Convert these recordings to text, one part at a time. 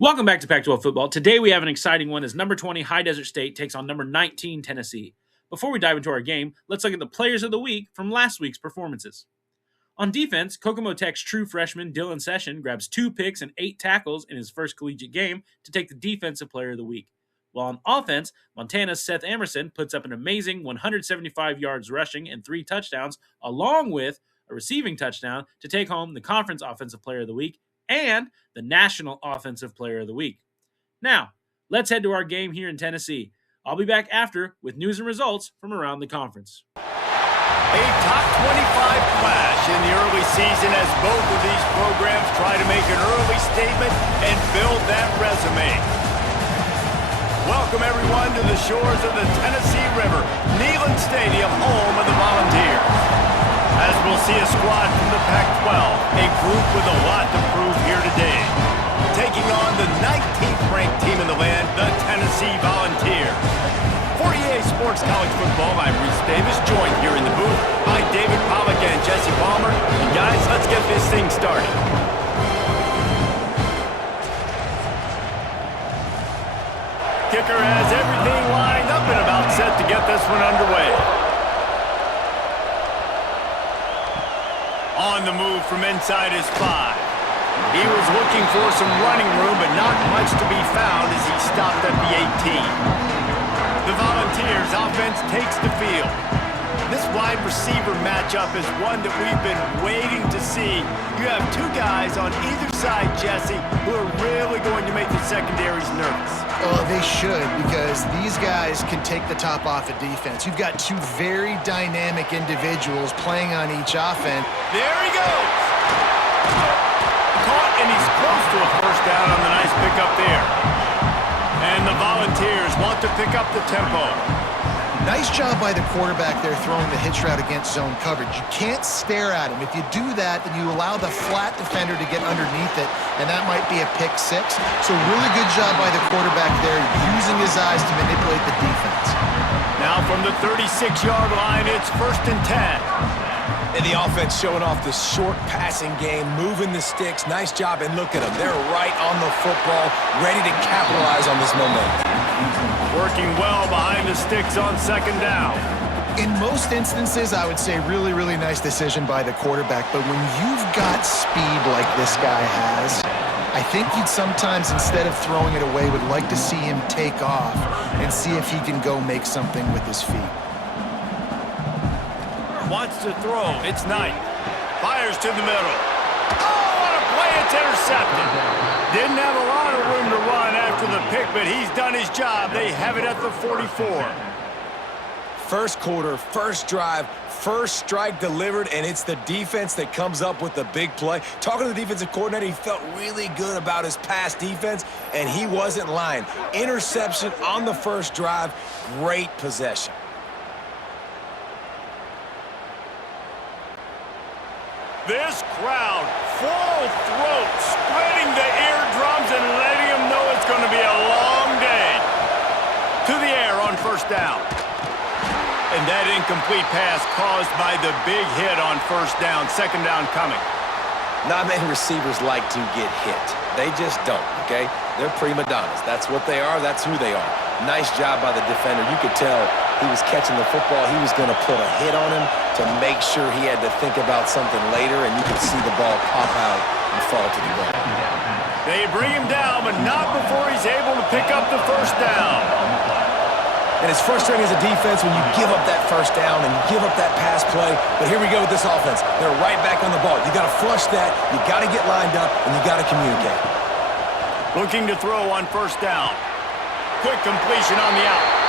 Welcome back to Pac-12 Football. Today we have an exciting one as number 20 High Desert State takes on number 19 Tennessee. Before we dive into our game, let's look at the players of the week from last week's performances. On defense, Kokomo Tech's true freshman Dylan Session grabs 2 picks and 8 tackles in his first collegiate game to take the Defensive Player of the Week. While on offense, Montana's Seth Emerson puts up an amazing 175 yards rushing and 3 touchdowns, along with a receiving touchdown to take home the Conference Offensive Player of the Week and the National Offensive Player of the Week. Now, let's head to our game here in Tennessee. I'll be back after with news and results from around the conference. A top 25 clash in the early season as both of these programs try to make an early statement and build that resume. Welcome everyone to the shores of the Tennessee River, Neyland Stadium, home of the Volunteers. As we'll see a squad from the Pac-12, a group with a lot to prove here today. Taking on the 19th ranked team in the land, the Tennessee Volunteers. For EA Sports College Football, I'm Reese Davis, joined here in the booth by David Pollack and Jesse Palmer. And guys, let's get this thing started. Kicker has everything lined up and about set to get this one underway. On the move from inside his 5. He was looking for some running room, but not much to be found as he stopped at the 18. The Volunteers offense takes the field. This wide receiver matchup is one that we've been waiting to see. You have 2 guys on either side, Jesse, who are really going to make the secondaries nervous. Oh, they should, because these guys can take the top off of defense. You've got 2 very dynamic individuals playing on each offense. There he goes! Caught, and he's close to a first down on the nice pickup there. And the Volunteers want to pick up the tempo. Nice job by the quarterback there throwing the hitch route against zone coverage. You can't stare at him. If you do that, then you allow the flat defender to get underneath it, and that might be a pick 6. So really good job by the quarterback there, using his eyes to manipulate the defense. Now from the 36-yard line, it's 1st and 10. And the offense showing off the short passing game, moving the sticks. Nice job, and look at them. They're right on the football, ready to capitalize on this momentum. Working well behind the sticks on 2nd down. In most instances, I would say really, really nice decision by the quarterback. But when you've got speed like this guy has, I think you'd sometimes, instead of throwing it away, would like to see him take off and see if he can go make something with his feet. Wants to throw. It's Knight. Fires to the middle. Oh, what a play. It's intercepted. Didn't have a lot of room to run after the pick, but he's done his job. They have it at the 44. First quarter, first drive, first strike delivered, and it's the defense that comes up with the big play. Talking to the defensive coordinator, he felt really good about his pass defense, and he wasn't lying. Interception on the first drive, great possession. This crowd, full throat, spreading the eardrums and letting them know it's going to be a long day. To the air on 1st down. And that incomplete pass caused by the big hit on 1st down. 2nd down coming. Not many receivers like to get hit. They just don't, okay? They're prima donnas. That's what they are. That's who they are. Nice job by the defender. You could tell he was catching the football. He was going to put a hit on him to make sure he had to think about something later, and you could see the ball pop out and fall to the ground. They bring him down, but not before he's able to pick up the 1st down. And it's frustrating as a defense when you give up that 1st down and give up that pass play. But here we go with this offense. They're right back on the ball. You got to flush that, you got to get lined up, and you got to communicate. Looking to throw on 1st down. Quick completion on the out.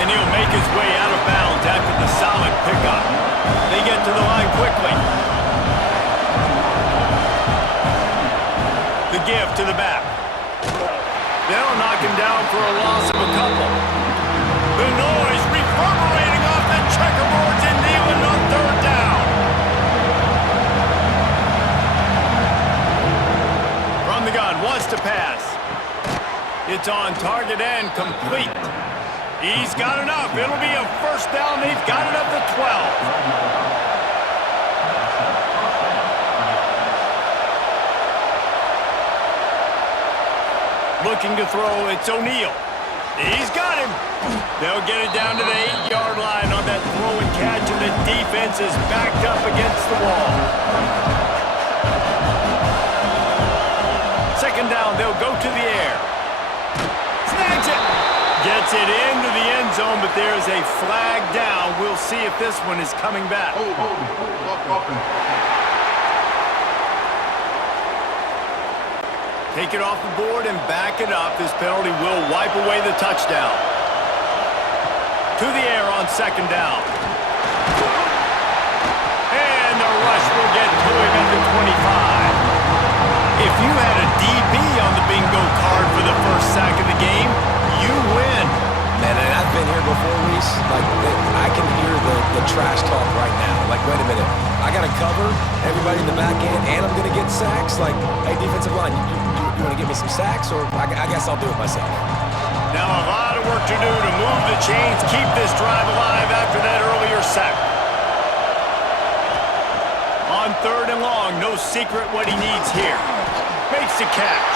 And he'll make his way out of bounds after the solid pickup. They get to the line quickly. The give to the back. They'll knock him down for a loss of a couple. The noise reverberating off the checkerboards in Neyland on 3rd down. From the gun, wants to pass. It's on target and complete. He's got enough. It'll be a 1st down. They've got it up to 12. Looking to throw, it's O'Neal. He's got him. They'll get it down to the 8-yard line on that throw and catch, and the defense is backed up against the wall. Second down, they'll go to the air. Snags it. Gets it into the end zone, but there's a flag down. We'll see if this one is coming back. Take it off the board and back it up. This penalty will wipe away the touchdown. To the air on second down. And the rush will get to him at the 25. If you had a DB on the bingo card for the first sack of the game, you win. Man, and I've been here before, Reese. Like, I can hear the trash talk right now. Like, wait a minute. I got to cover everybody in the back end, and I'm going to get sacks. Like, hey, defensive line, you want to give me some sacks, or I guess I'll do it myself. Now a lot of work to do to move the chains, keep this drive alive after that earlier sack. On third and long, no secret what he needs here. Makes the catch.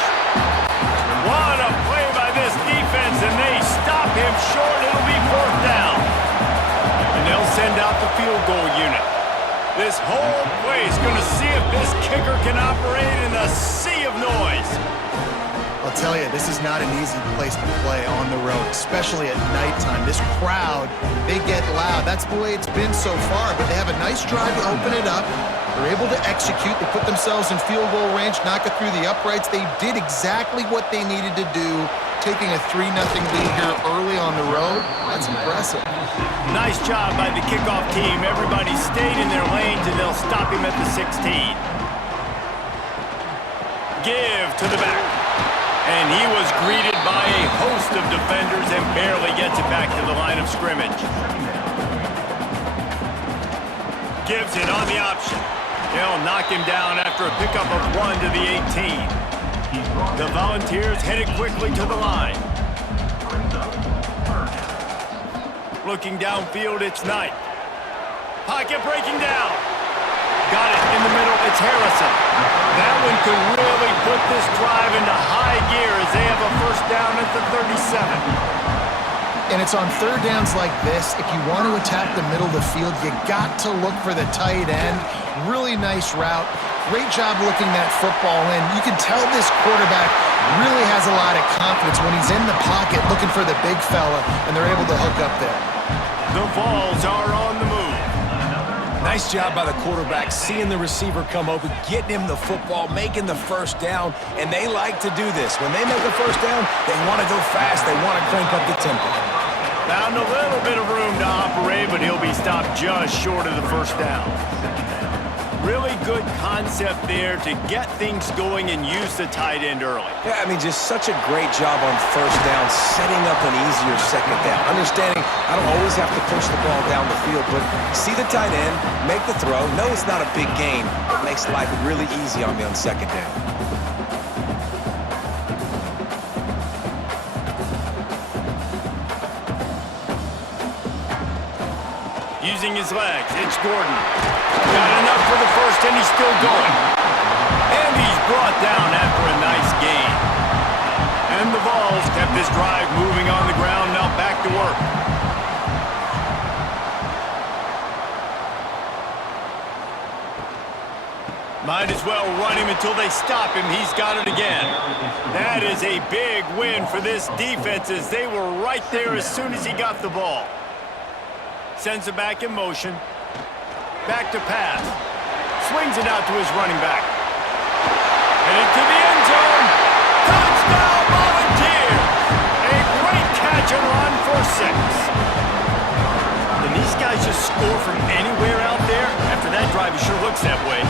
What a play by this defense, and they stop him short. It'll be fourth down. And they'll send out the field goal unit. This whole play is going to see if this kicker can operate in a sea of noise. I'll tell you, this is not an easy place to play on the road, especially at nighttime. This crowd, they get loud. That's the way it's been so far, but they have a nice drive to open it up. They're able to execute. They put themselves in field goal range, knock it through the uprights. They did exactly what they needed to do, taking a 3-0 lead here early on the road. That's impressive. Nice job by the kickoff team. Everybody stayed in their lanes, and they'll stop him at the 16. Give to the back. And he was greeted by a host of defenders and barely gets it back to the line of scrimmage. Gives it on the option. They'll knock him down after a pickup of 1 to the 18. The Volunteers headed quickly to the line. Looking downfield, it's Knight. Pocket breaking down. Got it in the middle, it's Harrison. That one could really put this drive into high gear as they have a first down at the 37. And it's on third downs like this, if you want to attack the middle of the field, you got to look for the tight end. Really nice route. Great job looking that football in. You can tell this quarterback really has a lot of confidence when he's in the pocket looking for the big fella, and they're able to hook up there. The Vols are on the move. Nice job by the quarterback, seeing the receiver come open, getting him the football, making the first down, and they like to do this. When they make a first down, they want to go fast. They want to crank up the tempo. Found a little bit of room to operate, but he'll be stopped just short of the first down. Really good concept there to get things going and use the tight end early. Yeah, I mean, just such a great job on first down, setting up an easier second down. Understanding I don't always have to push the ball down the field, but see the tight end, make the throw. No, it's not a big gain. It makes life really easy on me on second down. Using his legs, it's Gordon. Got enough for the first, and he's still going. And he's brought down after a nice gain. And the Vols kept this drive moving on the ground, now back to work. Might as well run him until they stop him. He's got it again. That is a big win for this defense as they were right there as soon as he got the ball. Sends it back in motion. Back to pass. Swings it out to his running back. Headed to the end zone. Touchdown, Volunteers! A great catch and run for 6. And these guys just score from anywhere out there. After that drive, it sure looks that way.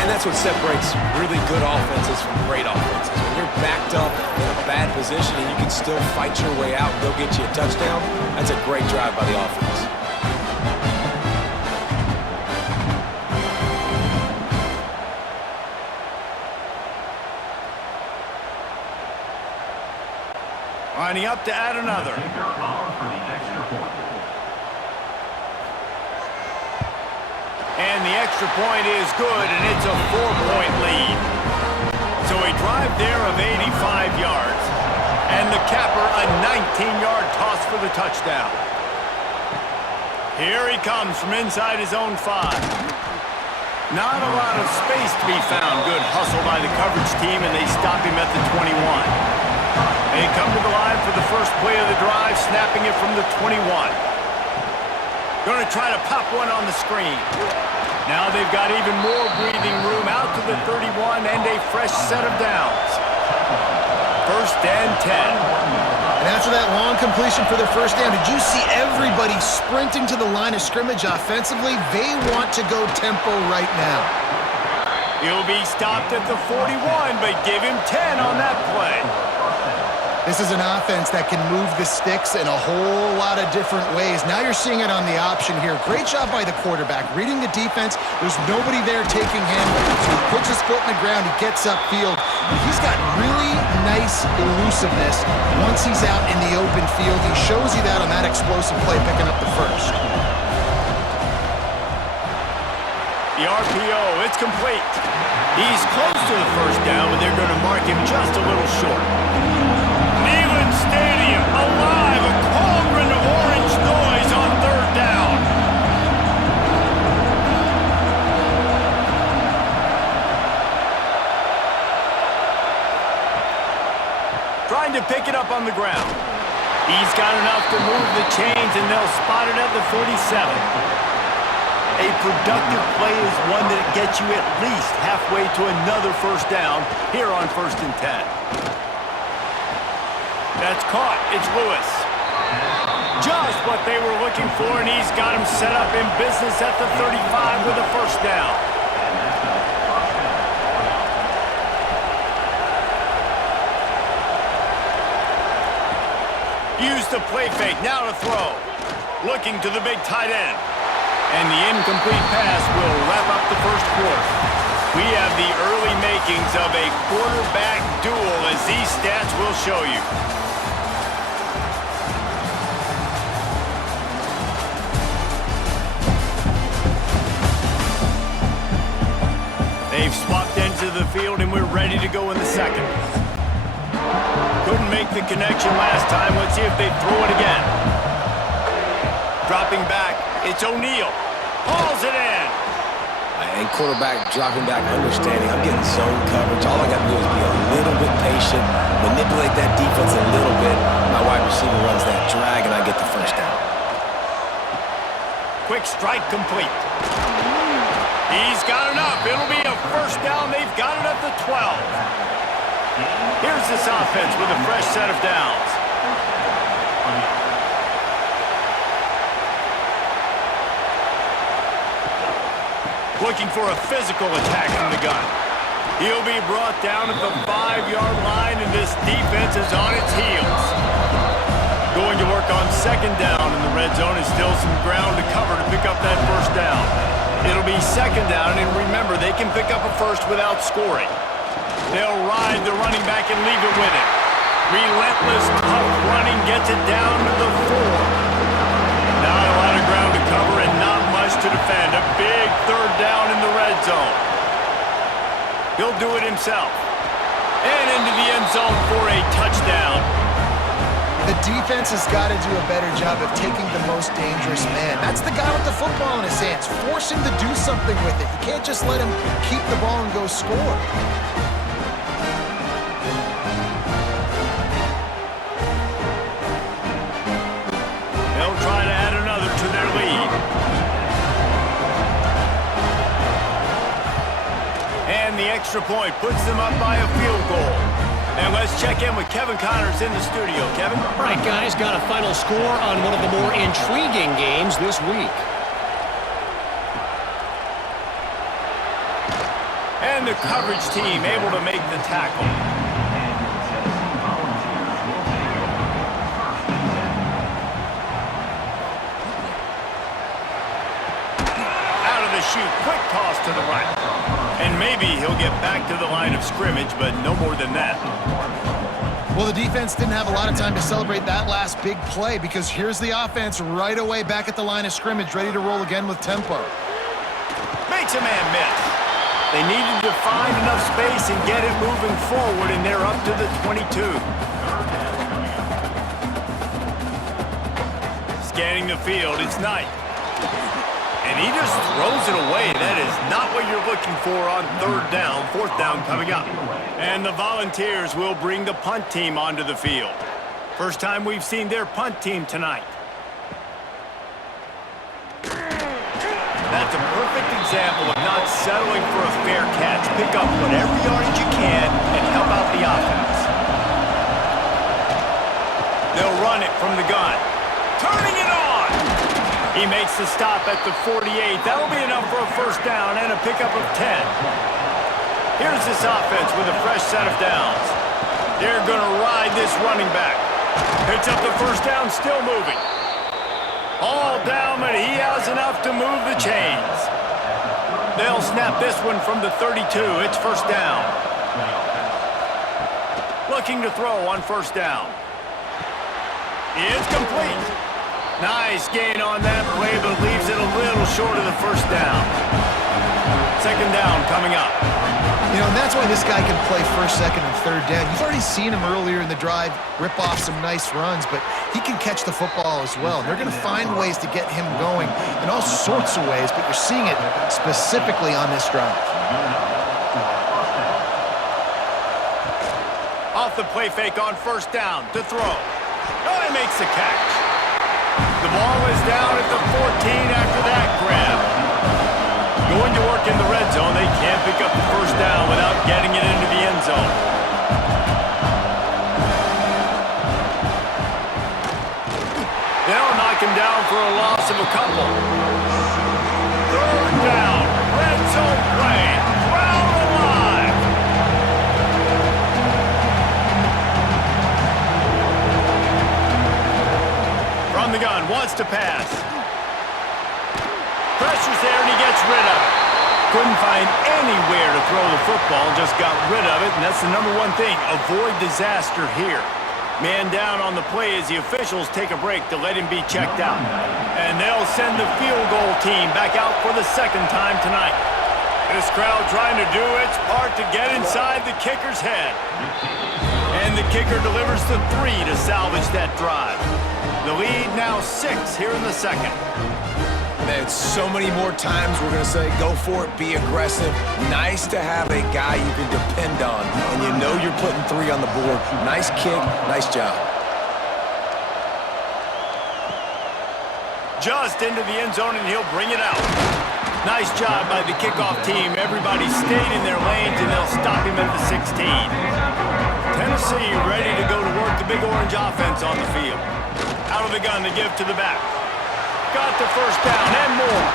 And that's what separates really good offenses from great offenses. When you're backed up in a bad position and you can still fight your way out and go get you a touchdown, that's a great drive by the offense. Lining up to add another. And the extra point is good, and it's a 4-point lead. So a drive there of 85 yards. for the touchdown. Here he comes from inside his own 5. Not a lot of space to be found. Good hustle by the coverage team, and they stop him at the 21. They come to the line for the first play of the drive, snapping it from the 21. Going to try to pop one on the screen. Now they've got even more breathing room out to the 31 and a fresh set of downs. First and 10. And after that long completion for the first down, did you see everybody sprinting to the line of scrimmage offensively? They want to go tempo right now. He'll be stopped at the 41, but give him 10 on that play. This is an offense that can move the sticks in a whole lot of different ways. Now you're seeing it on the option here. Great job by the quarterback. Reading the defense, there's nobody there taking handles. So he puts his foot in the ground, he gets upfield. He's got really nice elusiveness once he's out in the open field. He shows you that on that explosive play, picking up the first. The RPO, it's complete. He's close to the first down, but they're going to mark him just a little short. Stadium alive, a cauldron of orange noise on third down. Trying to pick it up on the ground. He's got enough to move the chains, and they'll spot it at the 37. A productive play is one that gets you at least halfway to another first down here on 1st and 10. That's caught. It's Lewis. Just what they were looking for, and he's got him set up in business at the 35 with a first down. Use the play fake. Now to throw. Looking to the big tight end. And the incomplete pass will wrap up the first quarter. We have the early makings of a quarterback duel, as these stats will show you. They've swapped ends of the field, and we're ready to go in the second. Couldn't make the connection last time. Let's see if they throw it again. Dropping back, it's O'Neal. Hauls it in. And quarterback dropping back, understanding I'm getting zone coverage. All I got to do is be a little bit patient, manipulate that defense a little bit. My wide receiver runs that drag, and I get the first down. Quick strike complete. He's got enough. It'll be a first down. They've got it at the 12. Here's this offense with a fresh set of downs. Looking for a physical attack from the gun. He'll be brought down at the 5-yard line, and this defense is on its heels. Going to work on second down in the red zone, and still some ground to cover to pick up that first down. It'll be second down, and remember, they can pick up a first without scoring. They'll ride the running back and leave it with it. Relentless, tough running gets it down to the 4. Not a lot of ground to cover and not much to defend. A big third down in the red zone. He'll do it himself. And into the end zone for a touchdown. The defense has got to do a better job of taking the most dangerous man. That's the guy with the football in his hands. Force him to do something with it. You can't just let him keep the ball and go score. They'll try to add another to their lead. And the extra point puts them up by a field goal. And let's check in with Kevin Connors in the studio. Kevin? All right, guys, got a final score on one of the more intriguing games this week. And the coverage team able to make the tackle. Out of the chute, quick toss to the right. And maybe he'll get back to the line of scrimmage, but no more than that. Well, the defense didn't have a lot of time to celebrate that last big play because here's the offense right away back at the line of scrimmage, ready to roll again with tempo. Makes a man miss. They needed to find enough space and get it moving forward, and they're up to the 22. scanning the field. It's Knight. And he just throws it away. That is not what you're looking for on third down. Fourth down coming up. And the Volunteers will bring the punt team onto the field. First time we've seen their punt team tonight. That's a perfect example of not settling for a fair catch. Pick up whatever yardage you can and help out the offense. They'll run it from the gun. Turning it on! He makes the stop at the 48. That'll be enough for a first down and a pickup of 10. Here's this offense with a fresh set of downs. They're going to ride this running back. Picks up the first down, still moving. All down, but he has enough to move the chains. They'll snap this one from the 32. It's first down. Looking to throw on first down. It's complete. Nice gain on that play, but leaves it a little short of the first down. Second down coming up. You know, and that's why this guy can play first, second, and third down. You've already seen him earlier in the drive rip off some nice runs, but he can catch the football as well. And they're going to find ways to get him going in all sorts of ways, but you're seeing it specifically on this drive. Off the play fake on first down to throw. Oh, he makes the catch. The ball is down at the 14 after that grab. Going to work in the red zone. They can't pick up the first down without getting it into the end zone. They'll knock him down for a loss of a couple. Third down. Red zone play. Crowd alive. From the gun, wants to pass. Pressure's there and he gets rid of it. Couldn't find anywhere to throw the football, just got rid of it, and that's the number one thing. Avoid disaster here. Man down on the play as the officials take a break to let him be checked out. And they'll send the field goal team back out for the second time tonight. This crowd trying to do its part to get inside the kicker's head. And the kicker delivers the 3 to salvage that drive. The lead now 6 here in the second. Man, so many more times we're going to say, go for it, be aggressive. Nice to have a guy you can depend on, and you know you're putting 3 on the board. Nice kick, nice job. Just into the end zone, and he'll bring it out. Nice job by the kickoff team. Everybody stayed in their lanes, and they'll stop him at the 16. Tennessee ready to go to work the Big Orange offense on the field. Out of the gun to give to the back. Got the first down and more.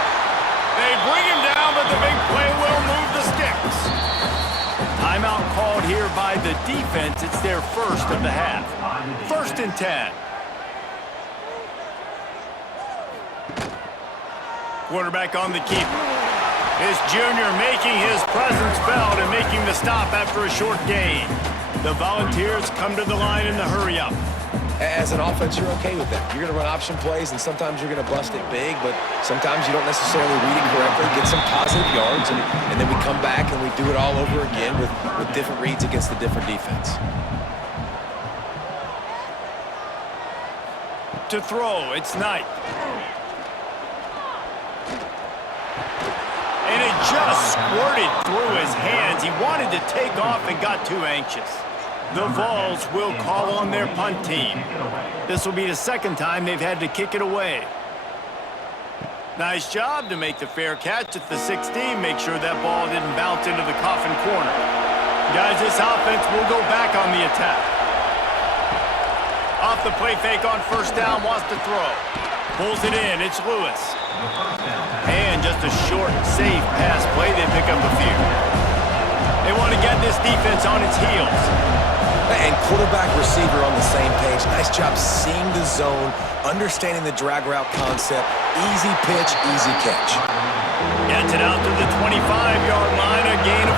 They bring him down, but the big play will move the sticks. Timeout called here by the defense. It's their first of the half. First and 10. Quarterback on the keeper. This junior making his presence felt and making the stop after a short gain. The Volunteers come to the line in the hurry-up. As an offense, you're okay with that. You're going to run option plays, and sometimes you're going to bust it big, but sometimes you don't necessarily read it correctly, get some positive yards, and then we come back and we do it all over again with different reads against the different defense. To throw, it's Knight. And it just squirted through his hands. He wanted to take off and got too anxious. The Vols will call on their punt team. This will be the second time they've had to kick it away. Nice job to make the fair catch at the 16. Make sure that ball didn't bounce into the coffin corner. Guys, this offense will go back on the attack. Off the play fake on first down, wants to throw. Pulls it in, it's Lewis. And just a short, safe pass play, they pick up a few. They want to get this defense on its heels. And quarterback, receiver on the same page. Nice job seeing the zone, understanding the drag route concept. Easy pitch, easy catch. Gets it out to the 25-yard line, a gain of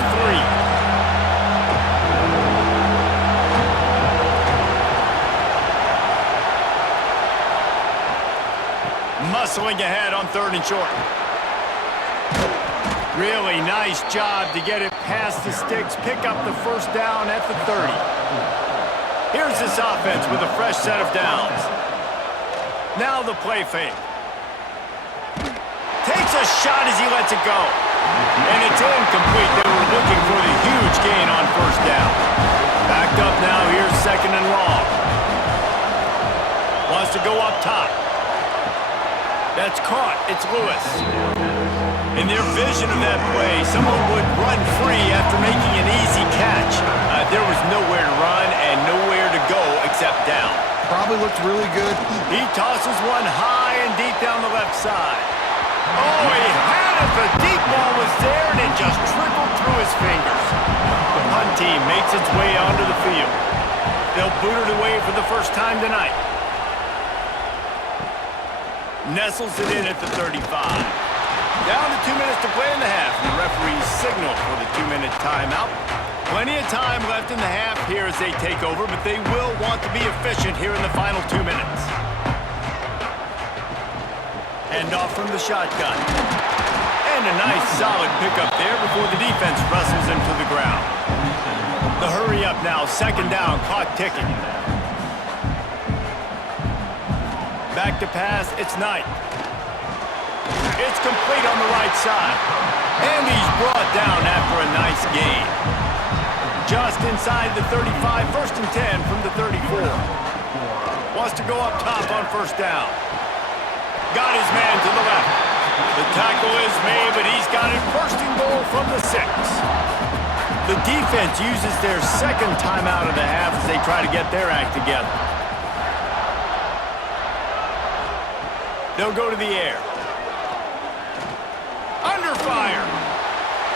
3. Muscling ahead on third and short. Really nice job to get it past the sticks, pick up the first down at the 30. Here's this offense with a fresh set of downs. Now the play fake. Takes a shot as he lets it go. And it's incomplete. They were looking for the huge gain on first down. Backed up now. Here's second and long. Wants to go up top. That's caught. It's Lewis. In their vision of that play, someone would run free after making an easy catch. There was nowhere to run and nowhere to go except down. Probably looked really good. He tosses one high and deep down the left side. Oh, he had it. The deep ball was there, and it just trickled through his fingers. The punt team makes its way onto the field. They'll boot it away for the first time tonight. Nestles it in at the 35. Down to 2 minutes to play in the half. The referees signal for the 2-minute timeout. Plenty of time left in the half here as they take over, but they will want to be efficient here in the final 2 minutes. Hand off from the shotgun. And a nice solid pickup there before the defense wrestles him to the ground. The hurry up now, second down, clock ticking. Back to pass, it's Knight. It's complete on the right side. And he's brought down after a nice gain. Just inside the 35, first and 10 from the 34. Wants to go up top on first down. Got his man to the left. The tackle is made, but he's got it first and goal from the 6. The defense uses their second timeout of the half as they try to get their act together. They'll go to the air. Under fire.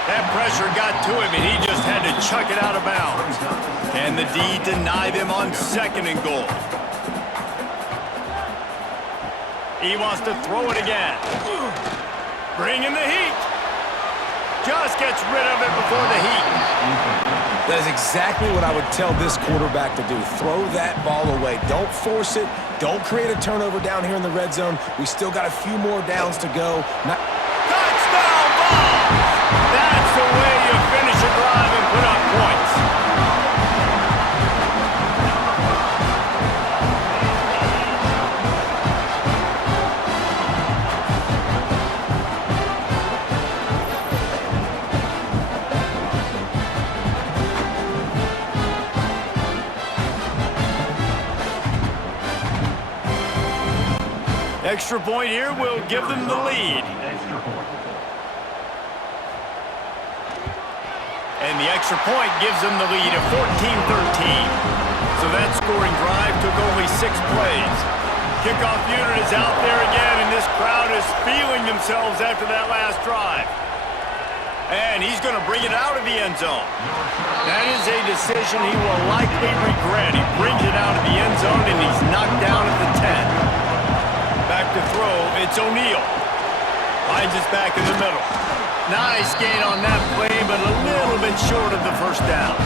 That pressure got to him, and he just had to chuck it out of bounds. And the D deny them on second and goal. He wants to throw it again. Bring in the heat. Just gets rid of it before the heat. That is exactly what I would tell this quarterback to do. Throw that ball away. Don't force it. Don't create a turnover down here in the red zone. We still got a few more downs to go. Touchdown ball! That's the way you finish a drive and put up points. Extra point here will give them the lead. And the extra point gives them the lead of 14-13. So that scoring drive took only 6 plays. Kickoff unit is out there again, and this crowd is feeling themselves after that last drive. And he's going to bring it out of the end zone. That is a decision he will likely regret. He brings it out of the end zone, and he's knocked down at the 10. Back to throw, it's O'Neal. Finds us back in the middle. Nice gain on that play, but a little bit short of the first down.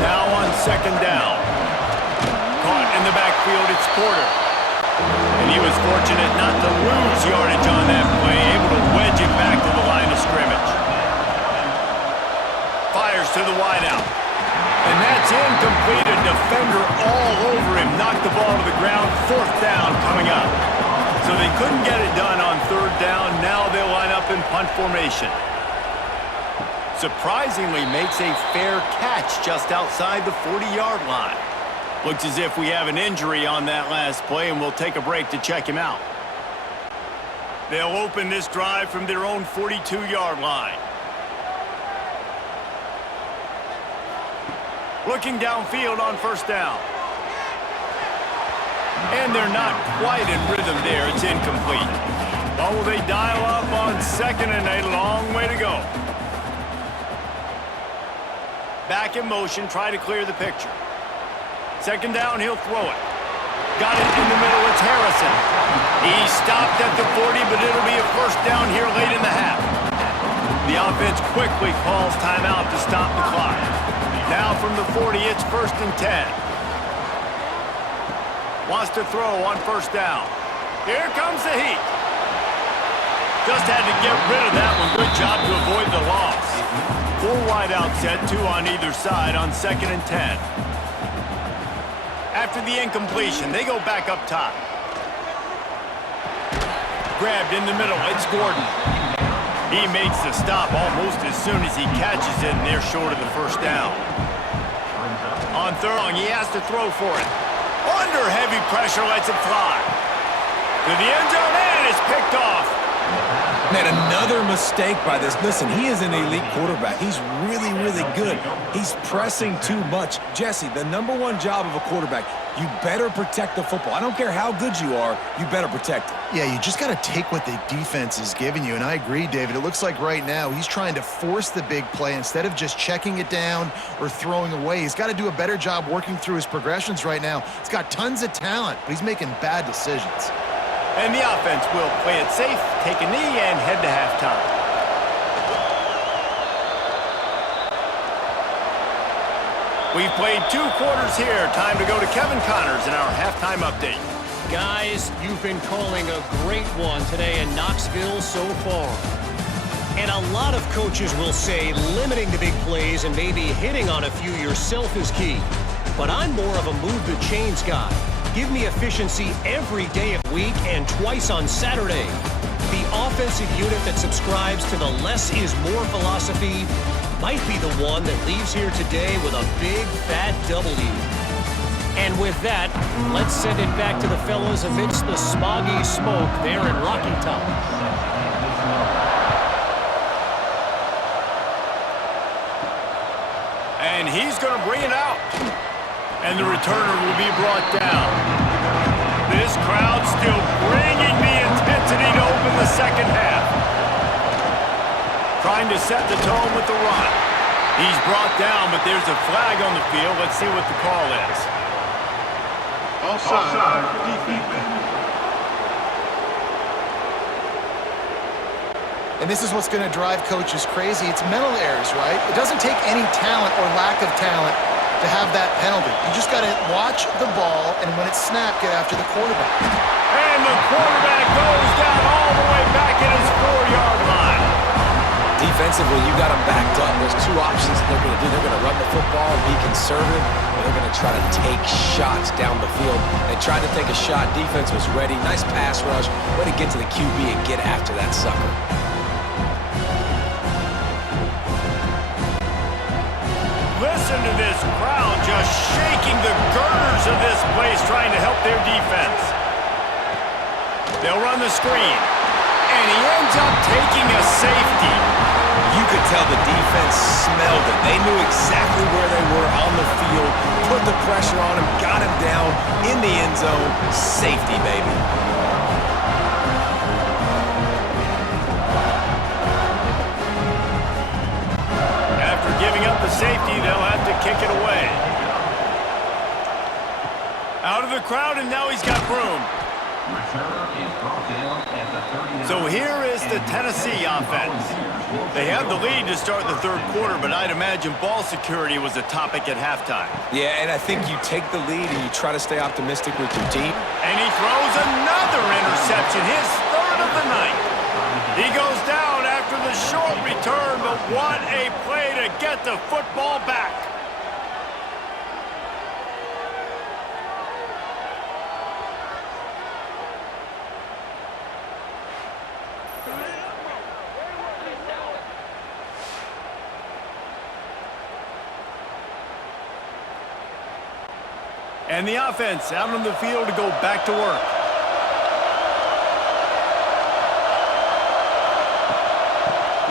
Now on second down. Caught in the backfield, it's Porter. And he was fortunate not to lose yardage on that play, able to wedge it back to the line of scrimmage. Fires to the wideout. And that's incomplete. A defender all over him. Knocked the ball to the ground. Fourth down coming up. So they couldn't get it done on third down. Now they'll line up in punt formation. Surprisingly makes a fair catch just outside the 40-yard line. Looks as if we have an injury on that last play, and we'll take a break to check him out. They'll open this drive from their own 42-yard line. Looking downfield on first down. And they're not quite in rhythm there. It's incomplete. Oh, they dial up on second, and a long way to go. Back in motion, try to clear the picture. Second down, he'll throw it. Got it in the middle, it's Harrison. He stopped at the 40, but it'll be a first down here late in the half. The offense quickly calls timeout to stop the clock. Now from the 40, it's first and 10. Wants to throw on first down. Here comes the heat. Just had to get rid of that one. Good job to avoid the loss. 4 wide out set, 2 on either side on second and 10. After the incompletion, they go back up top. grabbed in the middle. It's Gordon. He makes the stop almost as soon as he catches it, and they're short of the first down. On third, he has to throw for it. Under heavy pressure, lets it fly. To the end zone, and it's picked off. Man, another mistake by this. Listen, he is an elite quarterback. He's really, really good. He's pressing too much. Jesse, the #1 job of a quarterback, you better protect the football. I don't care how good you are, you better protect it. Yeah, you just got to take what the defense is giving you, and I agree, David. It looks like right now he's trying to force the big play instead of just checking it down or throwing away. He's got to do a better job working through his progressions right now. He's got tons of talent, but he's making bad decisions. And the offense will play it safe, take a knee, and head to halftime. We've played 2 quarters here. Time to go to Kevin Connors in our halftime update. Guys, you've been calling a great one today in Knoxville so far. And a lot of coaches will say limiting the big plays and maybe hitting on a few yourself is key. But I'm more of a move the chains guy. Give me efficiency every day of the week and twice on Saturday. The offensive unit that subscribes to the less is more philosophy might be the one that leaves here today with a big fat W. And with that, let's send it back to the fellas amidst the smoggy smoke there in Rocky Top. And he's going to bring it out. And the returner will be brought down. This crowd still bringing the intensity to open the second half. Trying to set the tone with the run. He's brought down, but there's a flag on the field. Let's see what the call is. Offside. Defense. And this is what's going to drive coaches crazy. It's mental errors, right? It doesn't take any talent or lack of talent to have that penalty. You just got to watch the ball, and when it's snapped, get after the quarterback. And the quarterback goes down all the way back at his 4-yard line. Defensively, you got them backed up. There's 2 options that they're going to do. They're going to run the football, be conservative, or they're going to try to take shots down the field. They tried to take a shot. Defense was ready. Nice pass rush. Way to get to the QB and get after that sucker. Listen to this crowd just shaking the girders of this place, trying to help their defense. They'll run the screen, and he ends up taking a safety. You could tell the defense smelled it. They knew exactly where they were on the field, put the pressure on him, got him down in the end zone. Safety, baby. After giving up the safety, they'll have to kick it away. Out of the crowd, and now he's got room. So here is the Tennessee offense. They have the lead to start the 3rd quarter, but I'd imagine ball security was a topic at halftime. Yeah, and I think you take the lead and you try to stay optimistic with your team. And he throws another interception, his 3rd of the night. He goes down after the short return, but what a play to get the football back. And the offense out on the field to go back to work.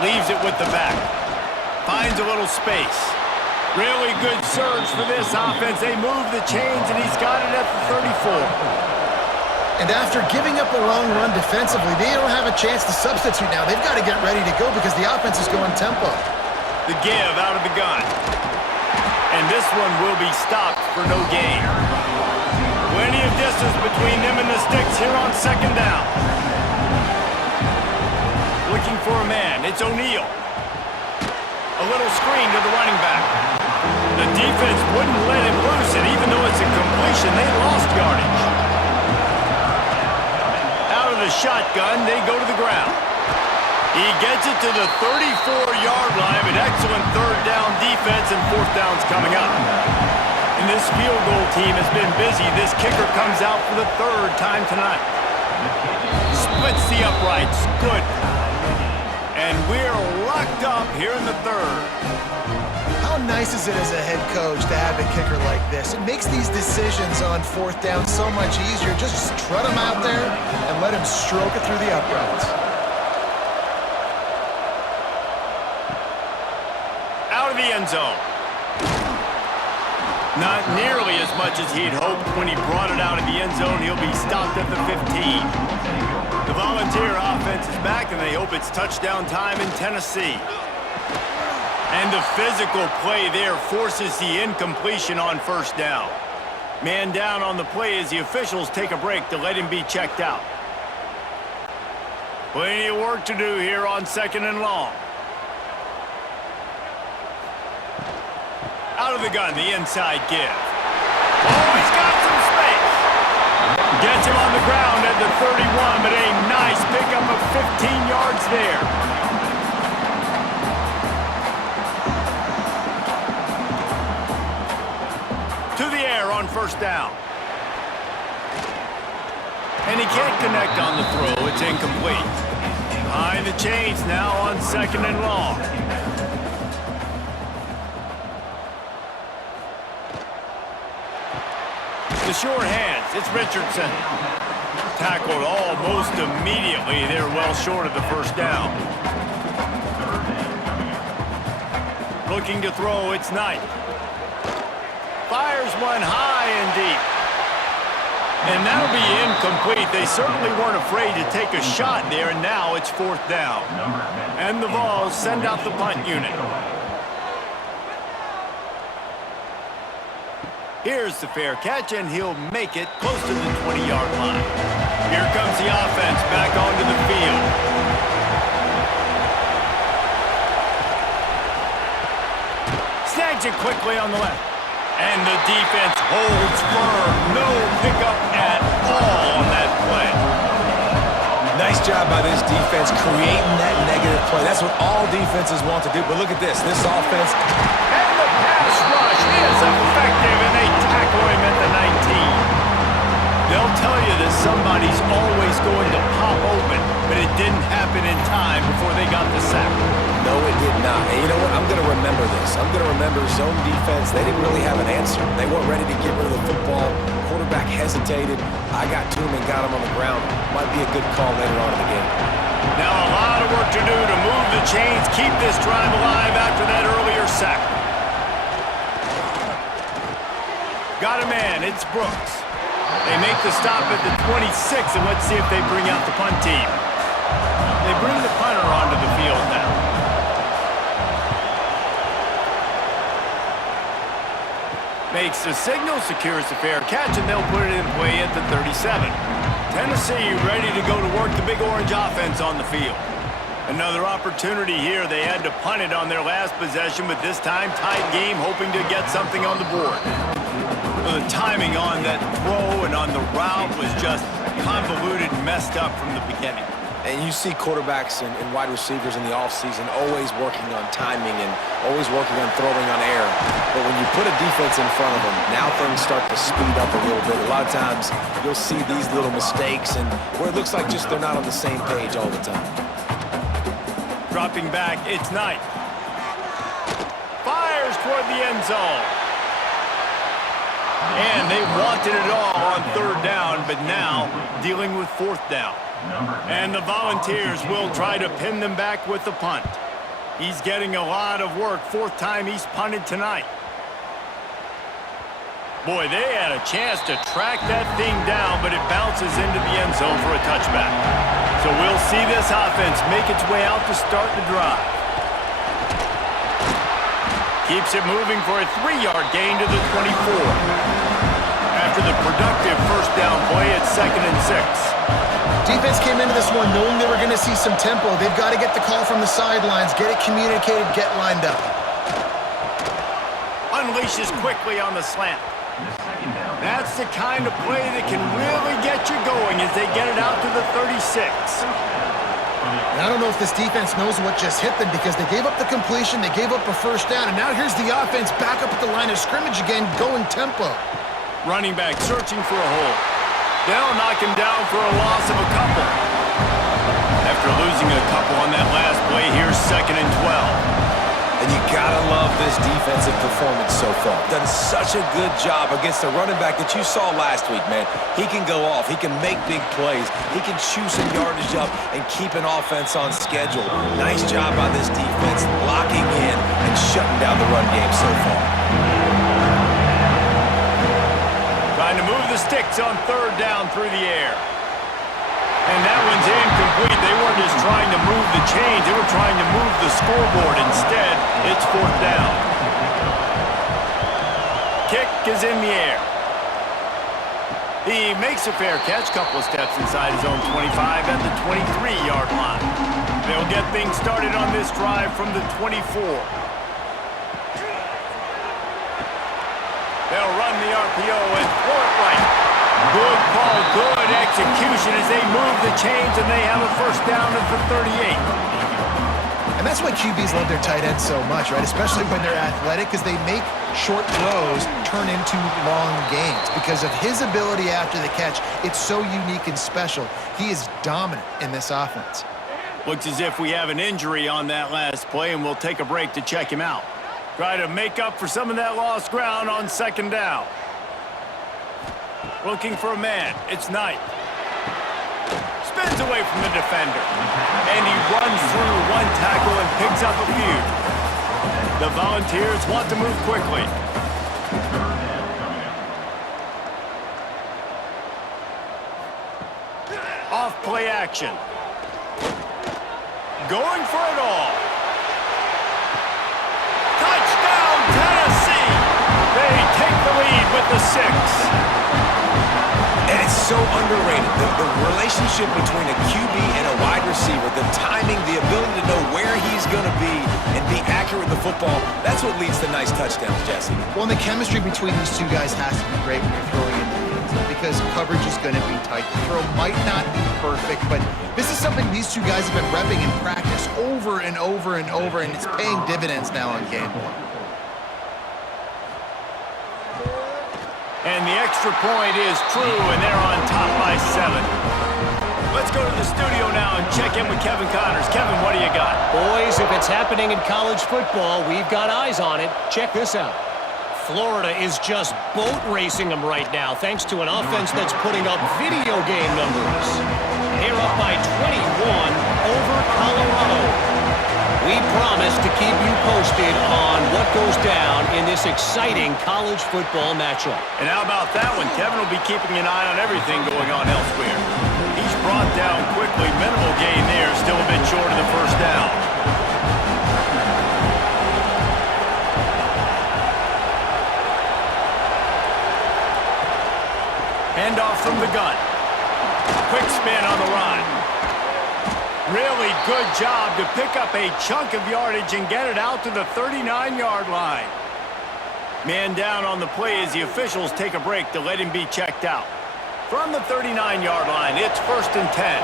Leaves it with the back. Finds a little space. Really good surge for this offense. They move the chains, and he's got it at the 34. And after giving up a long run defensively, they don't have a chance to substitute now. They've got to get ready to go because the offense is going tempo. The give out of the gun. And this one will be stopped for no gain. Plenty of distance between them and the sticks here on 2nd down. Looking for a man. It's O'Neal. A little screen to the running back. The defense wouldn't let him loose, and even though it's a completion, they lost yardage. Out of the shotgun, they go to the ground. He gets it to the 34-yard line, but excellent 3rd down defense, and 4th down's coming up. And this field goal team has been busy. This kicker comes out for the 3rd time tonight. splits the uprights. Good. And we're locked up here in the third. How nice is it as a head coach to have a kicker like this? It makes these decisions on fourth down so much easier. Just strut him out there and let him stroke it through the uprights. Out of the end zone. Not nearly as much as he'd hoped when he brought it out of the end zone. He'll be stopped at the 15. The Volunteer offense is back, and they hope it's touchdown time in Tennessee. And the physical play there forces the incompletion on first down. Man down on the play as the officials take a break to let him be checked out. Plenty of work to do here on 2nd and long. Out of the gun, the inside give. Oh, he's got some space. Gets him on the ground at the 31, but a nice pickup of 15 yards there. To the air on first down. And he can't connect on the throw. It's incomplete. Behind the chains now on 2nd and long. The short hands, it's Richardson. Tackled almost immediately. They're well short of the first down. Looking to throw, it's Knight. Fires one high and deep. And that'll be incomplete. They certainly weren't afraid to take a shot there, and now it's 4th down. And the Vols send out the punt unit. Here's the fair catch, and he'll make it close to the 20-yard line. Here comes the offense back onto the field. Snags it quickly on the left. And the defense holds firm. No pickup at all on that play. Nice job by this defense creating that negative play. That's what all defenses want to do. But look at this. This offense. And the pass rush is effective, and they tackle him at the 19. They'll tell you that somebody's always going to pop open, but it didn't happen in time before they got the sack. No, it did not. And you know what? I'm going to remember this. I'm going to remember zone defense. They didn't really have an answer. They weren't ready to get rid of the football. Quarterback hesitated. I got to him and got him on the ground. Might be a good call later on in the game. Now a lot of work to do to move the chains, keep this drive alive after that earlier sack. Got a man. It's Brooks. They make the stop at the 26, and let's see if they bring out the punt team. They bring the punter onto the field now. Makes the signal, secures the fair catch, and they'll put it in play at the 37. Tennessee ready to go to work the Big Orange offense on the field. Another opportunity here. They had to punt it on their last possession, but this time tight game, hoping to get something on the board. The timing on that throw and on the route was just convoluted and messed up from the beginning. And you see quarterbacks and wide receivers in the offseason always working on timing and always working on throwing on air. But when you put a defense in front of them, now things start to speed up a little bit. A lot of times you'll see these little mistakes and where it looks like just they're not on the same page all the time. Dropping back, it's Knight. Fires toward the end zone. And they wanted it all on 3rd down, but now dealing with 4th down. And the Volunteers will try to pin them back with the punt. He's getting a lot of work. 4th time he's punted tonight. Boy, they had a chance to track that thing down, but it bounces into the end zone for a touchback. So we'll see this offense make its way out to start the drive. Keeps it moving for a 3-yard gain to the 24. After the productive first down play, it's 2nd and 6. Defense came into this one knowing they were going to see some tempo. They've got to get the call from the sidelines, get it communicated, get lined up. Unleashes quickly on the slant. That's the kind of play that can really get you going as they get it out to the 36. And I don't know if this defense knows what just hit them because they gave up the completion, they gave up a first down, and now here's the offense back up at the line of scrimmage again, going tempo. Running back searching for a hole. They'll knock him down for a loss of a couple. After losing a couple on that last play, here's 2nd and 12. And you gotta love this defensive performance so far. Done such a good job against the running back that you saw last week, man. He can go off. He can make big plays. He can chew some yardage up and keep an offense on schedule. Nice job by this defense locking in and shutting down the run game so far. Trying to move the sticks on 3rd down through the air. And that one's incomplete. They weren't just trying to move the chains. They were trying to move the scoreboard. Instead, it's 4th down. Kick is in the air. He makes a fair catch. Couple of steps inside his own 25 at the 23-yard line. They'll get things started on this drive from the 24. They'll run the RPO and throw it right. Good call, good execution as they move the chains, and they have a 1st down at the 38. And that's why QBs love their tight ends so much, right? Especially when they're athletic, because they make short throws turn into long gains. Because of his ability after the catch, it's so unique and special. He is dominant in this offense. Looks as if we have an injury on that last play, and we'll take a break to check him out. Try to make up for some of that lost ground on 2nd down. Looking for a man. It's Knight. Spins away from the defender. And he runs through one tackle and picks up a few. The Volunteers want to move quickly. Off play action. Going for it all. Touchdown, Tennessee! They take the lead with the 6. And it's so underrated. The relationship between a QB and a wide receiver, the timing, the ability to know where he's going to be and be accurate with the football, that's what leads to nice touchdowns, Jesse. Well, and the chemistry between these two guys has to be great when you're throwing into the end zone because coverage is going to be tight. The throw might not be perfect, but this is something these two guys have been repping in practice over and over and over, and it's paying dividends now on game one. And the extra point is true, and they're on top by 7. Let's go to the studio now and check in with Kevin Connors. Kevin, what do you got? Boys, if it's happening in college football, we've got eyes on it. Check this out. Florida is just boat racing them right now, thanks to an offense that's putting up video game numbers. They're up by 21 over Colorado. We promise to keep you posted on what goes down in this exciting college football matchup. And how about that one? Kevin will be keeping an eye on everything going on elsewhere. He's brought down quickly. Minimal gain there. Still a bit short of the 1st down. Handoff from the gun. Quick spin on the run. Really good job to pick up a chunk of yardage and get it out to the 39-yard line. Man down on the play as the officials take a break to let him be checked out. From the 39-yard line, it's 1st and 10.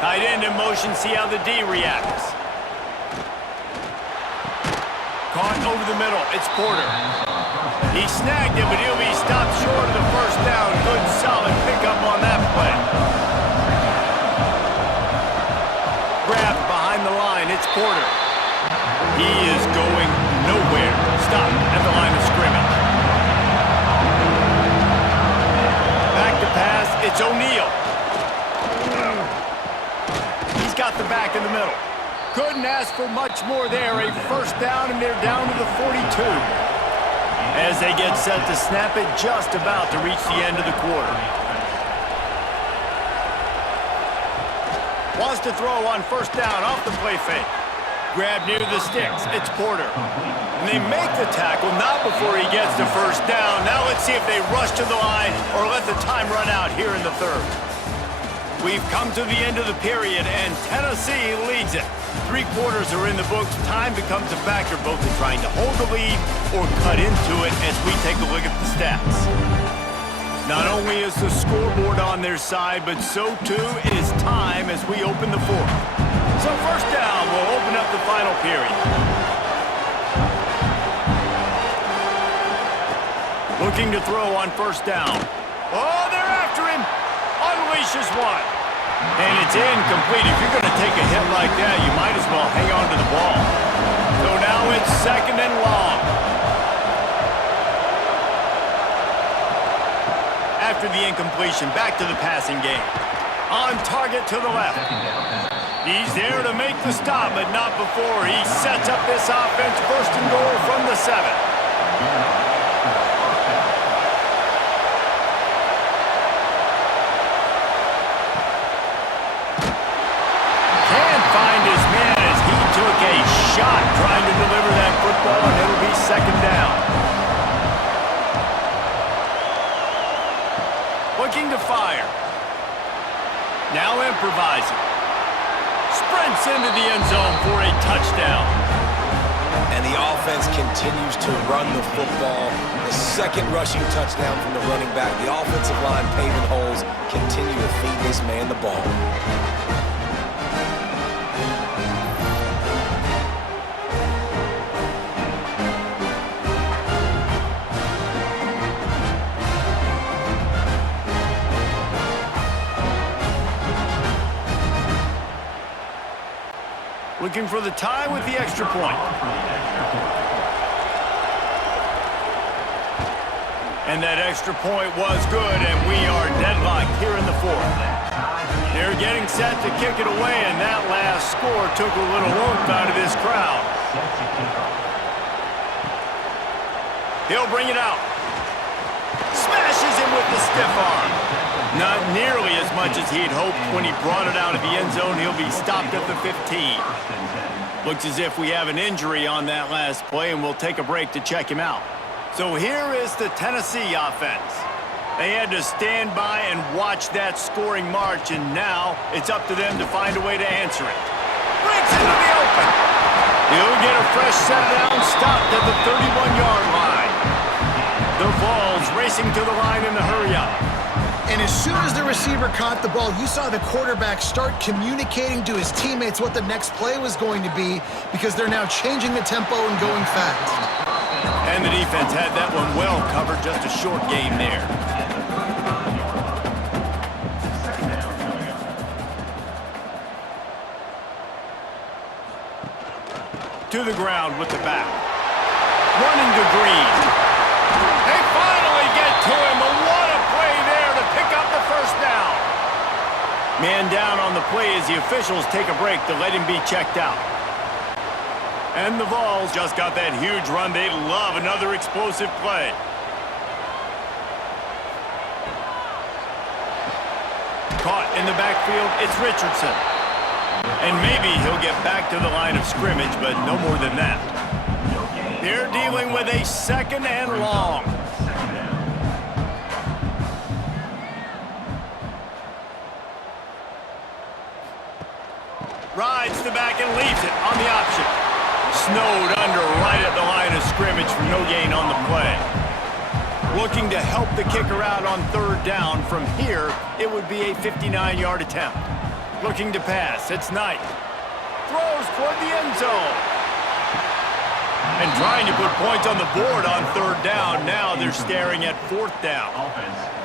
Tight end in motion, see how the D reacts. Caught over the middle, it's Porter. He snagged it, but he'll be stopped short of the 1st down. Good, solid pickup on that play. Grabbed behind the line, it's Porter. He is going nowhere. Stop at the line of scrimmage. Back to pass, it's O'Neal. He's got the back in the middle. Couldn't ask for much more there. A 1st down, and they're down to the 42. As they get set to snap it, just about to reach the end of the quarter. Wants to throw on 1st down off the play fake. Grab near the sticks. It's Porter. And they make the tackle, not before he gets to 1st down. Now let's see if they rush to the line or let the time run out here in the 3rd. We've come to the end of the period, and Tennessee leads it. 3 quarters are in the books. Time becomes a factor both in trying to hold the lead or cut into it as we take a look at the stats. Not only is the scoreboard on their side, but so too is time as we open the 4th. So 1st down will open up the final period. Looking to throw on 1st down. Oh, they're after him. Unleashes one. And it's incomplete. If you're going to take a hit like that, you might as well hang on to the ball. So now it's second and long. After the incompletion, back to the passing game. On target to the left. He's there to make the stop, but not before he sets up this offense. First and goal from the 7. Can't find his man as he took a shot trying to deliver that football, and it'll be second down. Looking to fire. Now improvising. Sprints into the end zone for a touchdown. And the offense continues to run the football. The second rushing touchdown from the running back. The offensive line paving holes. Continue to feed this man the ball. Looking for the tie with the extra point. And that extra point was good, and we are deadlocked here in the 4th. They're getting set to kick it away, and that last score took a little oomph out of this crowd. He'll bring it out. Smashes him with the stiff arm. Not nearly as much as he'd hoped when he brought it out of the end zone. He'll be stopped at the 15. Looks as if we have an injury on that last play, and we'll take a break to check him out. So here is the Tennessee offense. They had to stand by and watch that scoring march, and now it's up to them to find a way to answer it. Breaks into the open. He'll get a fresh set down, stopped at the 31-yard line. The Vols racing to the line in the hurry-up. And as soon as the receiver caught the ball, you saw the quarterback start communicating to his teammates what the next play was going to be, because they're now changing the tempo and going fast. And the defense had that one well covered, just a short game there. To the ground with the back. Running to Green. They finally get to him, but what a play there to pick up the first down. Man down on the play as the officials take a break to let him be checked out. And the Vols just got that huge run. They love another explosive play. Caught in the backfield, it's Richardson. And maybe he'll get back to the line of scrimmage, but no more than that. They're dealing with a second and long. Rides the back and leaves it on the option. Snowed under right at the line of scrimmage for no gain on the play. Looking to help the kicker out on third down. From here, it would be a 59-yard attempt. Looking to pass, it's Knight. Throws toward the end zone. And trying to put points on the board on third down. Now they're staring at fourth down.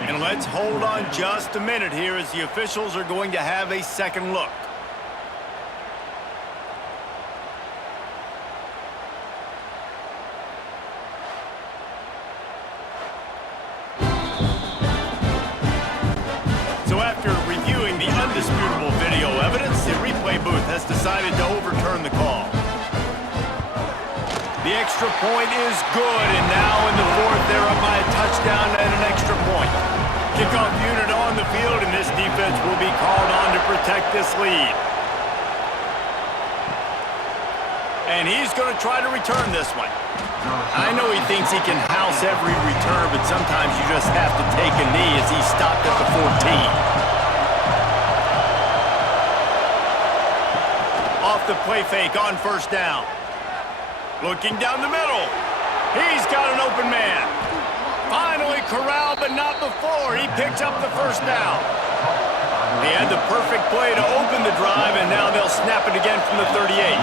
And let's hold on just a minute here as the officials are going to have a second look. Undisputable video evidence, the replay booth has decided to overturn the call. The extra point is good, and now in the 4th, they're up by a touchdown and an extra point. Kickoff unit on the field, and this defense will be called on to protect this lead. And he's going to try to return this one. I know he thinks he can house every return, but sometimes you just have to take a knee as he stopped at the 14. Off the play fake on first down. Looking down the middle. He's got an open man. Finally corralled, but not before. He picks up the first down. He had the perfect play to open the drive, and now they'll snap it again from the 38.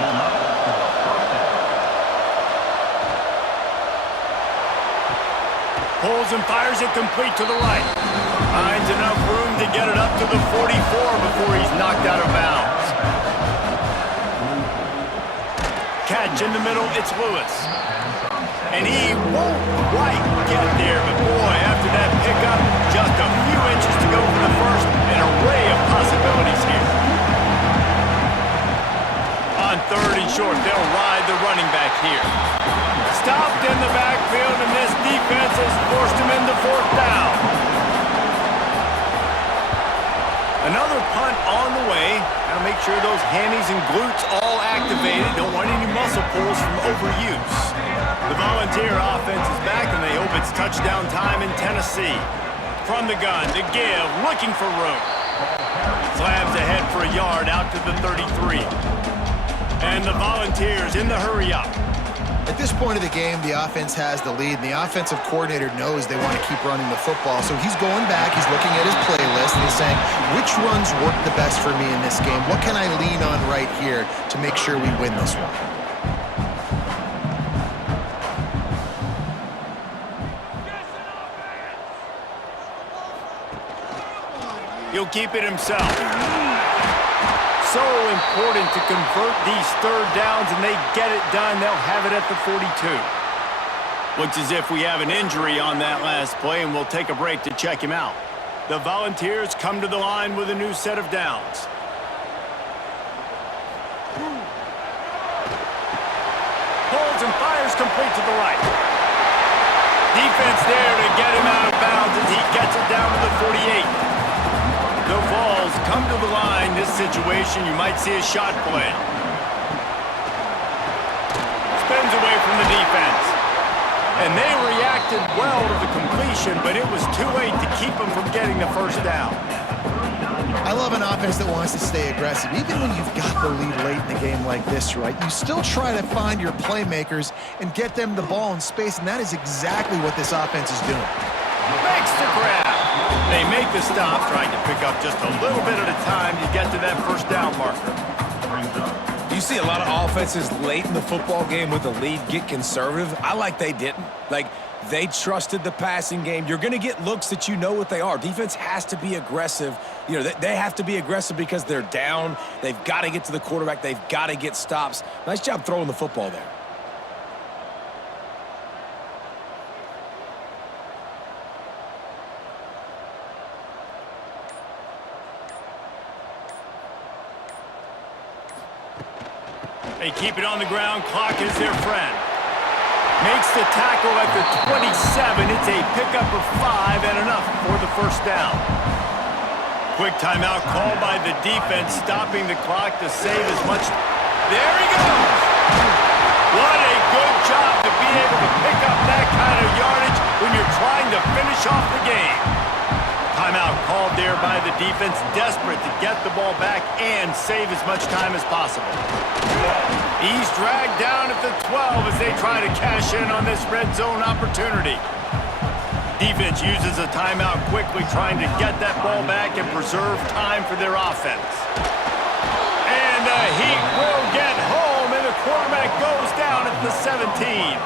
Pulls and fires it complete to the right. Finds enough room to get it up to the 44 before he's knocked out of bounds. Catch in the middle, it's Lewis. And he won't quite get there, but boy, after that pickup, just a few inches to go for the first. An array of possibilities here. On 3rd and short, they'll ride the running back here. Stopped in the backfield, and this defense has forced him into 4th down. Another punt on the way. Now make sure those hammies and glutes all activated. Don't want any muscle pulls from overuse. The Volunteer offense is back, and they hope it's touchdown time in Tennessee. From the gun to give, looking for room. Slams ahead for a yard out to the 33. And the Volunteers in the hurry up. At this point of the game, the offense has the lead, and the offensive coordinator knows they want to keep running the football. So he's going back, he's looking at his playlist, and he's saying, which runs work the best for me in this game? What can I lean on right here to make sure we win this one? He'll keep it himself. So important to convert these 3rd downs, and they get it done. They'll have it at the 42. Looks as if we have an injury on that last play, and we'll take a break to check him out. The Volunteers come to the line with a new set of downs. Pulls and fires complete to the right. Defense there to get him out of bounds as he gets it down to the 48. The Vols come to the line. This situation, you might see a shot play. Spins away from the defense. And they reacted well to the completion, but it was too late to keep them from getting the 1st down. I love an offense that wants to stay aggressive. Even when you've got the lead late in a game like this, right, you still try to find your playmakers and get them the ball in space, and that is exactly what this offense is doing. Makes the grab. They make the stop, trying to pick up just a little bit at a time to get to that 1st down marker. You see a lot of offenses late in the football game with the lead get conservative. I like they didn't. Like, they trusted the passing game. You're going to get looks that you know what they are. Defense has to be aggressive. You know, they have to be aggressive because they're down. They've got to get to the quarterback. They've got to get stops. Nice job throwing the football there. They keep it on the ground. Clock is their friend. Makes the tackle at the 27. It's a pickup of 5 and enough for the 1st down. Quick timeout called by the defense, stopping the clock to save as much. There he goes. What a good job to be able to pick up that kind of yardage when you're trying to finish off the game. Timeout called there by the defense, desperate to get the ball back and save as much time as possible. He's dragged down at the 12 as they try to cash in on this red zone opportunity. Defense uses a timeout quickly, trying to get that ball back and preserve time for their offense. And the Heat will get home, and the quarterback goes down at the 17.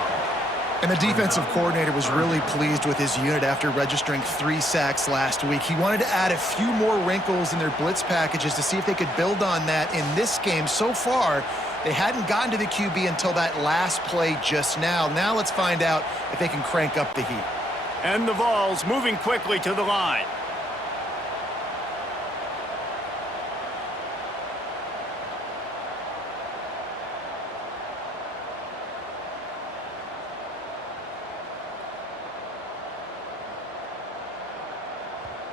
And the defensive coordinator was really pleased with his unit after registering 3 sacks last week. He wanted to add a few more wrinkles in their blitz packages to see if they could build on that in this game. So far, they hadn't gotten to the QB until that last play just now. Now let's find out if they can crank up the heat. And the Vols moving quickly to the line.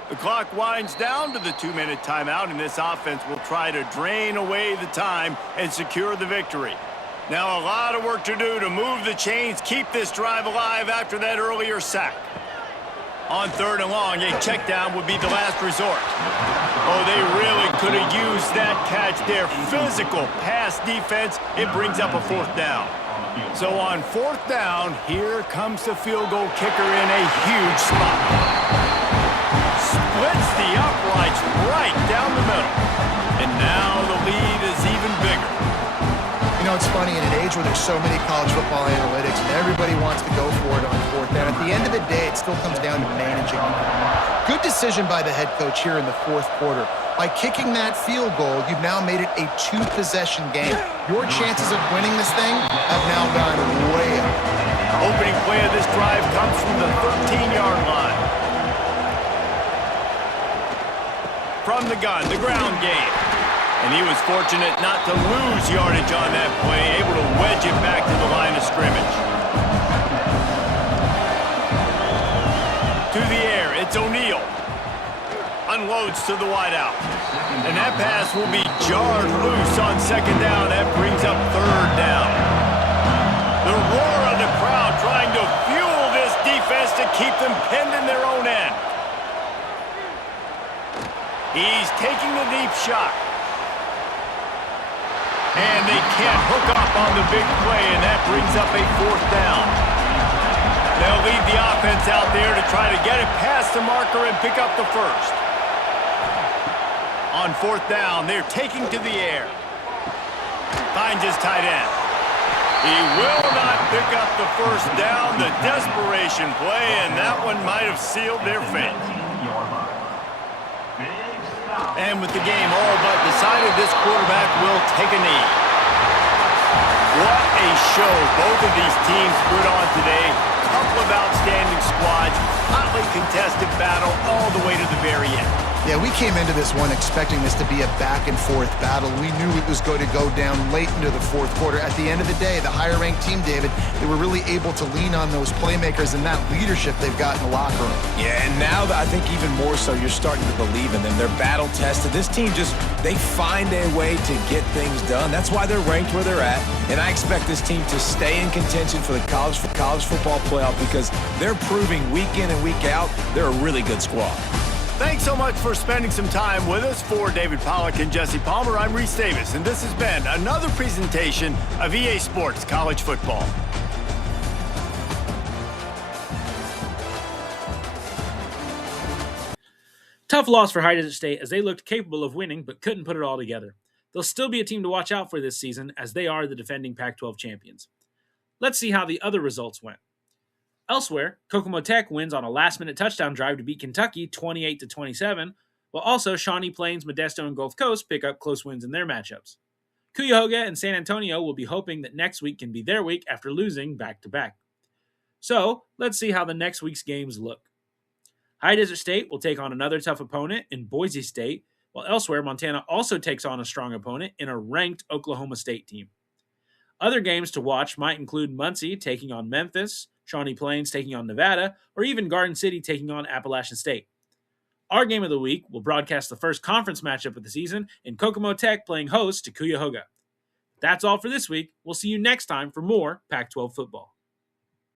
The clock winds down to the 2-minute timeout, and this offense will try to drain away the time and secure the victory. Now a lot of work to do to move the chains, keep this drive alive after that earlier sack. On 3rd and long, a check down would be the last resort. Oh, they really could have used that catch there. Physical pass defense, it brings up a 4th down. So on 4th down, here comes the field goal kicker in a huge spot. Splits the uprights right down the middle. And now the lead is even bigger. You know, it's funny, in an age where there's so many college football analytics and everybody wants to go for it on fourth down, at the end of the day, it still comes down to managing the game. Good decision by the head coach here in the fourth quarter. By kicking that field goal, you've now made it a two-possession game. Your chances of winning this thing have now gone way up. Opening play of this drive comes from the 13-yard line. From the gun, the ground game. And he was fortunate not to lose yardage on that play, able to wedge it back to the line of scrimmage. To the air, it's O'Neal. Unloads to the wideout. And that pass will be jarred loose on second down. That brings up third down. The roar of the crowd trying to fuel this defense to keep them pinned in their own end. He's taking the deep shot. And they can't hook up on the big play, and that brings up a fourth down. They'll leave the offense out there to try to get it past the marker and pick up the first. On fourth down, they're taking to the air. Finds his tight end. He will not pick up the first down. The desperation play, and that one might have sealed their fate. And with the game all but decided, this quarterback will take a knee. What a show both of these teams put on today. Couple of outstanding squads, hotly contested battle all the way to the very end. Yeah, we came into this one expecting this to be a back-and-forth battle. We knew it was going to go down late into the fourth quarter. At the end of the day, the higher-ranked team, David, they were really able to lean on those playmakers and that leadership they've got in the locker room. Yeah, and now I think even more so, you're starting to believe in them. They're battle-tested. This team they find a way to get things done. That's why they're ranked where they're at. And I expect this team to stay in contention for the college football playoff because they're proving week in and week out they're a really good squad. Thanks so much for spending some time with us. For David Pollack and Jesse Palmer, I'm Reese Davis, and this has been another presentation of EA Sports College Football. Tough loss for High Desert State as they looked capable of winning but couldn't put it all together. They'll still be a team to watch out for this season as they are the defending Pac-12 champions. Let's see how the other results went. Elsewhere, Kokomo Tech wins on a last-minute touchdown drive to beat Kentucky 28-27, while also Shawnee Plains, Modesto, and Gulf Coast pick up close wins in their matchups. Cuyahoga and San Antonio will be hoping that next week can be their week after losing back-to-back. So, let's see how the next week's games look. High Desert State will take on another tough opponent in Boise State, while elsewhere Montana also takes on a strong opponent in a ranked Oklahoma State team. Other games to watch might include Muncie taking on Memphis, Shawnee Plains taking on Nevada, or even Garden City taking on Appalachian State. Our game of the week will broadcast the first conference matchup of the season in Kokomo Tech playing host to Cuyahoga. That's all for this week. We'll see you next time for more Pac-12 football.